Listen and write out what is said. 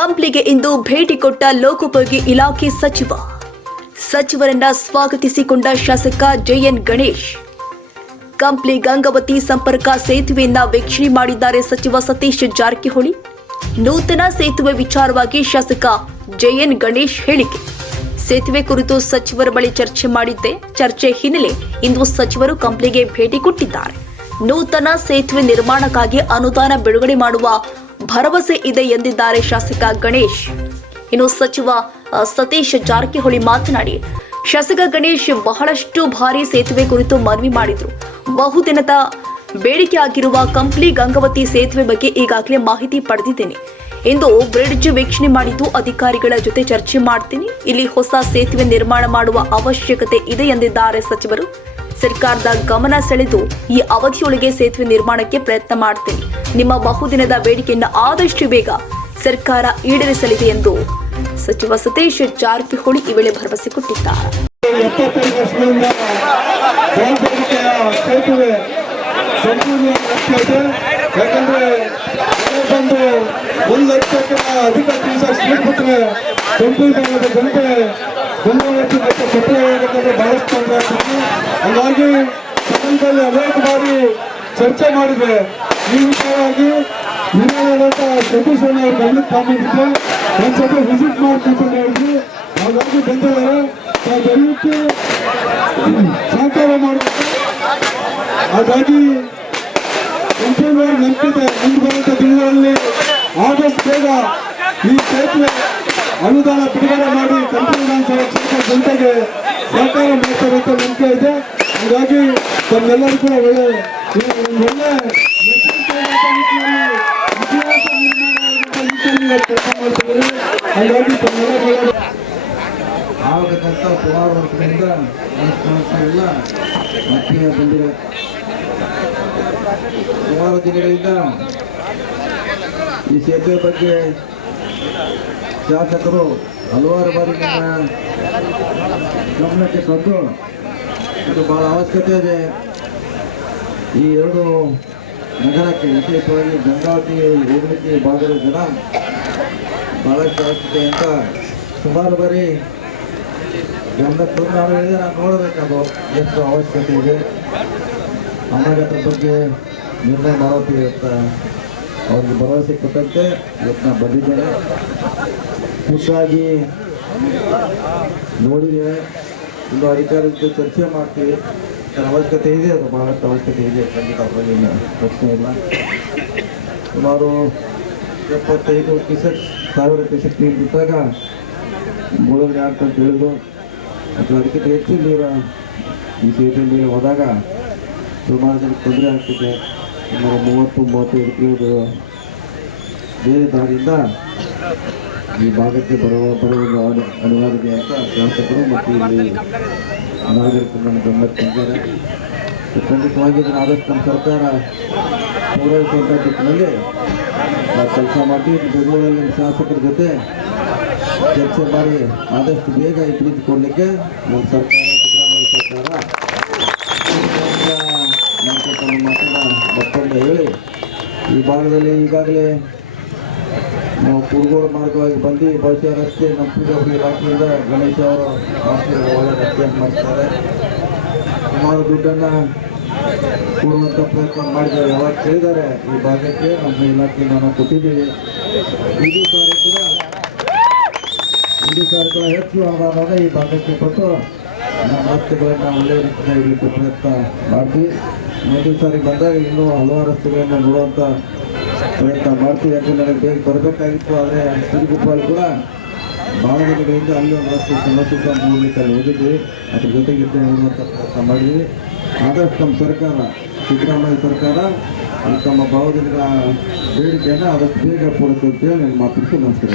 ಕಂಪ್ಲಿಗೆ ಇಂದು ಭೇಟಿ ಕೊಟ್ಟ ಲೋಕೋಪಯೋಗಿ ಇಲಾಖೆ ಸಚಿವರನ್ನ ಸ್ವಾಗತಿಸಿಕೊಂಡ ಶಾಸಕ ಜೆಎನ್ ಗಣೇಶ್. ಕಂಪ್ಲಿ ಗಂಗಾವತಿ ಸಂಪರ್ಕ ಸೇತುವೆಯನ್ನ ವೀಕ್ಷಣೆ ಮಾಡಿದ್ದಾರೆ ಸಚಿವ ಸತೀಶ್ ಜಾರಕಿಹೊಳಿ. ನೂತನ ಸೇತುವೆ ವಿಚಾರವಾಗಿ ಶಾಸಕ ಜೆಎನ್ ಗಣೇಶ್ ಹೇಳಿಕೆ. ಸೇತುವೆ ಕುರಿತು ಸಚಿವರ ಬಳಿ ಚರ್ಚೆ ಮಾಡಿದ್ದೆ. ಚರ್ಚೆ ಹಿನ್ನೆಲೆ ಇಂದು ಸಚಿವರು ಕಂಪ್ಲಿಗೆ ಭೇಟಿ ಕೊಟ್ಟಿದ್ದಾರೆ. ನೂತನ ಸೇತುವೆ ನಿರ್ಮಾಣಕ್ಕಾಗಿ ಅನುದಾನ ಬಿಡುಗಡೆ ಮಾಡುವ ಭರವಸೆ ಇದೆ ಎಂದಿದ್ದಾರೆ ಶಾಸಕ ಗಣೇಶ್. ಇನ್ನು ಸಚಿವ ಸತೀಶ್ ಜಾರಕಿಹೊಳಿ ಮಾತನಾಡಿ, ಶಾಸಕ ಗಣೇಶ್ ಬಹಳಷ್ಟು ಭಾರಿ ಸೇತುವೆ ಕುರಿತು ಮನವಿ ಮಾಡಿದ್ರು. ಬಹುದಿನದ ಬೇಡಿಕೆ ಆಗಿರುವ ಕಂಪ್ಲಿ ಗಂಗಾವತಿ ಸೇತುವೆ ಬಗ್ಗೆ ಈಗಾಗಲೇ ಮಾಹಿತಿ ಪಡೆದಿದ್ದೇನೆ. ಇಂದು ಬ್ರಿಡ್ಜ್ ವೀಕ್ಷಣೆ ಮಾಡಿದ್ದು ಅಧಿಕಾರಿಗಳ ಜೊತೆ ಚರ್ಚೆ ಮಾಡ್ತೀನಿ. ಇಲ್ಲಿ ಹೊಸ ಸೇತುವೆ ನಿರ್ಮಾಣ ಮಾಡುವ ಅವಶ್ಯಕತೆ ಇದೆ ಎಂದಿದ್ದಾರೆ ಸಚಿವರು. ಸರ್ಕಾರದ ಗಮನ ಸೆಳೆದು ಈ ಅವಧಿಯೊಳಗೆ ಸೇತುವೆ ನಿರ್ಮಾಣಕ್ಕೆ ಪ್ರಯತ್ನ ಮಾಡ್ತೀನಿ. ನಿಮ್ಮ ಬಹುದಿನದ ಬೇಡಿಕೆಯನ್ನು ಆದಷ್ಟು ಬೇಗ ಸರ್ಕಾರ ಈಡೇರಿಸಲಿದೆ ಎಂದು ಸಚಿವ ಸತೀಶ್ ಜಾರಕಿಹೊಳಿ ಈ ವೇಳೆ ಭರವಸೆ ಕೊಟ್ಟಿದ್ದಾರೆ. ಹಾಗಾಗಿ ಸದನದಲ್ಲಿ ಅನೇಕ ಬಾರಿ ಚರ್ಚೆ ಮಾಡಿದೆ. ಈ ವಿಷಯವಾಗಿ ಸತೀಶ್ ಅವರು ಗಮನಕ್ಕೆ ತಂದಿದ್ದೆ. ಒಂದ್ಸತಿ ವಿಸಿಟ್ ಮಾಡ್ಕೊಂಡು ಹೇಳಿದ್ರು. ಹಾಗಾಗಿ ಬಂದಿದ್ದಾರೆ. ದಯವಿಟ್ಟು ಸಹಕಾರ ಮಾಡಬೇಕು. ಹಾಗಾಗಿ ಸಂಪೂರ್ಣವಾಗಿ ನಂಬಿದೆ ಮುಂದೆ ಬರುವಂತ ದಿನಗಳಲ್ಲಿ ಆದಷ್ಟು ಬೇಗ ಈ ಸೇತುವೆ ಅನುದಾನ ಬಿಡುಗಡೆ ಮಾಡಿ ಕಂಪನಿ ವಿಧಾನಸಭಾ ಕ್ಷೇತ್ರದ ಜನತೆಗೆ ಸಹಕಾರ ಮಾಡ್ತಾರೆ ಅಂತ ನಂಬಿಕೆ ಇದೆ. ಹಾಗಾಗಿ ತಮ್ಮೆಲ್ಲರೂ ಕೂಡ ಒಳ್ಳೆ ಇತಿಹಾಸ ನಿರ್ಮಾಣ ಕೆಲಸ ಮಾಡ್ತಿದ್ದಾರೆ. ಹಾಗಾಗಿ ತಮ್ಮೆಲ್ಲ ಆಗಬೇಕಂತ ಸುಮಾರು ವರ್ಷಗಳಿಂದ ಎಲ್ಲ ಮಟ್ಟಿಗೆ ಬಂದಿದೆ. ಸುಮಾರು ದಿನಗಳಿಂದ ಈ ಸೇತುವೆ ಬಗ್ಗೆ ಶಾಸಕರು ಹಲವಾರು ಬಾರಿ ಗಮನಕ್ಕೆ ತಂದು ಇದು ಬಹಳ ಅವಶ್ಯಕತೆ ಇದೆ. ಈ ಎರಡು ನಗರಕ್ಕೆ ವಿಶೇಷವಾಗಿ ಗಂಗಾವತಿ ಹೋಗಲಿಕ್ಕೆ ಭಾಗದ ಜನ ಬಹಳಷ್ಟು ಅವಶ್ಯಕತೆ ಅಂತ ಸುಮಾರು ಬಾರಿ ಗಮನಕ್ಕೆ ತಂದು ನಾವು ಹೇಳಿದ್ರೆ ನಾವು ನೋಡಬೇಕದು ಎಷ್ಟು ಅವಶ್ಯಕತೆ ಇದೆ. ಆಮೇಲೆ ಅದ್ರ ಬಗ್ಗೆ ನಿರ್ಣಯ ಮಾಡೋದು ಅಂತ ಅವ್ರಿಗೆ ಭರವಸೆ ಕೊಟ್ಟಂತೆ ಇವತ್ತು ನಾನು ಬಂದಿದ್ದೇನೆ. ಖುಷಿಯಾಗಿ ನೋಡಿದ್ದೇನೆ. ಇನ್ನು ಅಧಿಕಾರಿಗಳ ಜೊತೆ ಚರ್ಚೆ ಮಾಡ್ತೀವಿ. ಅವಶ್ಯಕತೆ ಇದೆ, ಅದು ಬಹಳಷ್ಟು ಅವಶ್ಯಕತೆ ಇದೆ. ಖಂಡಿತ ಅದರಲ್ಲಿ ಪ್ರಶ್ನೆ ಇಲ್ಲ. ಸುಮಾರು 75,000 ಕ್ಯೂಸೆಕ್ ನೀರು ಬಿಟ್ಟಾಗ ಮೂಲಗಳು ಅಂತ ಹೇಳಿದ್ರು. ಮತ್ತು ಅದಕ್ಕಿಂತ ಹೆಚ್ಚು ನೀರು ಈ ಸೇತುವೆ ಮೇಲೆ ಹೋದಾಗ ಸುಮಾರು ಜನಕ್ಕೆ ತೊಂದರೆ ಆಗ್ತಿದೆ. ಸುಮಾರು 30-35 ಕಿಲೋಮೀಟರ್ ಬೇರೆ ದಾರಿಯಿಂದ ಈ ಭಾಗಕ್ಕೆ ಬರುವ ಅನಿವಾರ್ಯ ಅಂತ ಶಾಸಕರು ಮತ್ತು ಇಲ್ಲಿ ನಾಗರಿಕರು ನನ್ನ ಗಮನಕ್ಕೆ ತಂದಿದ್ದಾರೆ. ಖಂಡಿತವಾಗಿ ಇದನ್ನು ಆದಷ್ಟು ನಮ್ಮ ಸರ್ಕಾರ ಪೂರೈಸುವಂಥ ದಿಕ್ಕಿನಲ್ಲಿ ಕೆಲಸ ಮಾಡಿ ಬೆಂಗಳೂರಲ್ಲಿ ಶಾಸಕರ ಜೊತೆ ಚರ್ಚೆ ಮಾಡಿ ಆದಷ್ಟು ಬೇಗ ಈ ಬ್ರಿಡ್ಜ್ ಕೊಡಲಿಕ್ಕೆ ನಮ್ಮ ಸರ್ಕಾರ, ಸಿದ್ದರಾಮಯ್ಯ ಸರ್ಕಾರ ನಮ್ಮ ಮಾತನ್ನು ಮತ್ತೊಮ್ಮೆ ಹೇಳಿ, ಈ ಭಾಗದಲ್ಲಿ ಈಗಾಗಲೇ ನಾವು ಕುರುಗೋಡು ಮಾರ್ಗವಾಗಿ ಬಂದು ಬಹುಶಃ ರಸ್ತೆ ನಮ್ಮ ಪೂಜಾರಿ ಇಲಾಖೆಯಿಂದ ಗಣೇಶ ಅವರು ಒಳ್ಳೆ ರಸ್ತೆಯನ್ನು ಮಾಡ್ತಾರೆ. ಸುಮಾರು ದುಡ್ಡನ್ನು ಕೊಡುವಂಥ ಪ್ರಯತ್ನ ಮಾಡಿದ್ದಾರೆ. ಯಾವಾಗ ಕೇಳಿದ್ದಾರೆ ಈ ಭಾಗಕ್ಕೆ ನಮ್ಮ ಇಲಾಖೆಯಿಂದ ನಾವು ಕೊಟ್ಟಿದ್ದೀವಿ. ಇದು ಸಾರಿ ಕೂಡ ಹೆಚ್ಚು ಅನುದಾನವನ್ನು ಈ ಭಾಗಕ್ಕೆ ಕೊಟ್ಟು ನಮ್ಮ ರಸ್ತೆಗಳನ್ನು ಒಳ್ಳೆಯ ರೀತಿಯಿಂದ ಇರಲಿಕ್ಕೆ ಪ್ರಯತ್ನ ಮಾಡ್ತೀವಿ. ಮುಂದಿನ ಸಾರಿ ಬಂದಾಗ ಇನ್ನೂ ಹಲವಾರು ರಸ್ತೆಗಳನ್ನು ನೋಡುವಂಥ ಪ್ರಯತ್ನ ಮಾಡ್ತೀವಿ. ಯಾಕಂದ್ರೆ ನನಗೆ ಬೇಗ ಬರಬೇಕಾಗಿತ್ತು. ಆದರೆ ಸಿರಿಗುಪ್ಪಲ್ಲಿ ಕೂಡ ಭಾಳ ದಿನಗಳಿಂದ ಅಲ್ಲಿ ಒಂದು ರಸ್ತೆ ಸಮಸ್ಯೆ ನೋಡಲಿಕ್ಕೆ ಅಲ್ಲಿ ಹೋಗಿದ್ವಿ. ಅದ್ರ ಜೊತೆಗೆ ನೋಡುವಂಥ ಪ್ರಯತ್ನ ಮಾಡಿದ್ವಿ. ಆದಷ್ಟು ನಮ್ಮ ಸರ್ಕಾರ, ಸಿದ್ದರಾಮಯ್ಯ ಸರ್ಕಾರ ತಮ್ಮ ಭಾವದಿನಗಳ ಬೇಡಿಕೆಯನ್ನು ಆದಷ್ಟು ಬೇಗ ಪೂರೈಸುತ್ತೇವೆ. ನನ್ನ ಮಾತಿಗೆ ನಮಸ್ಕಾರ.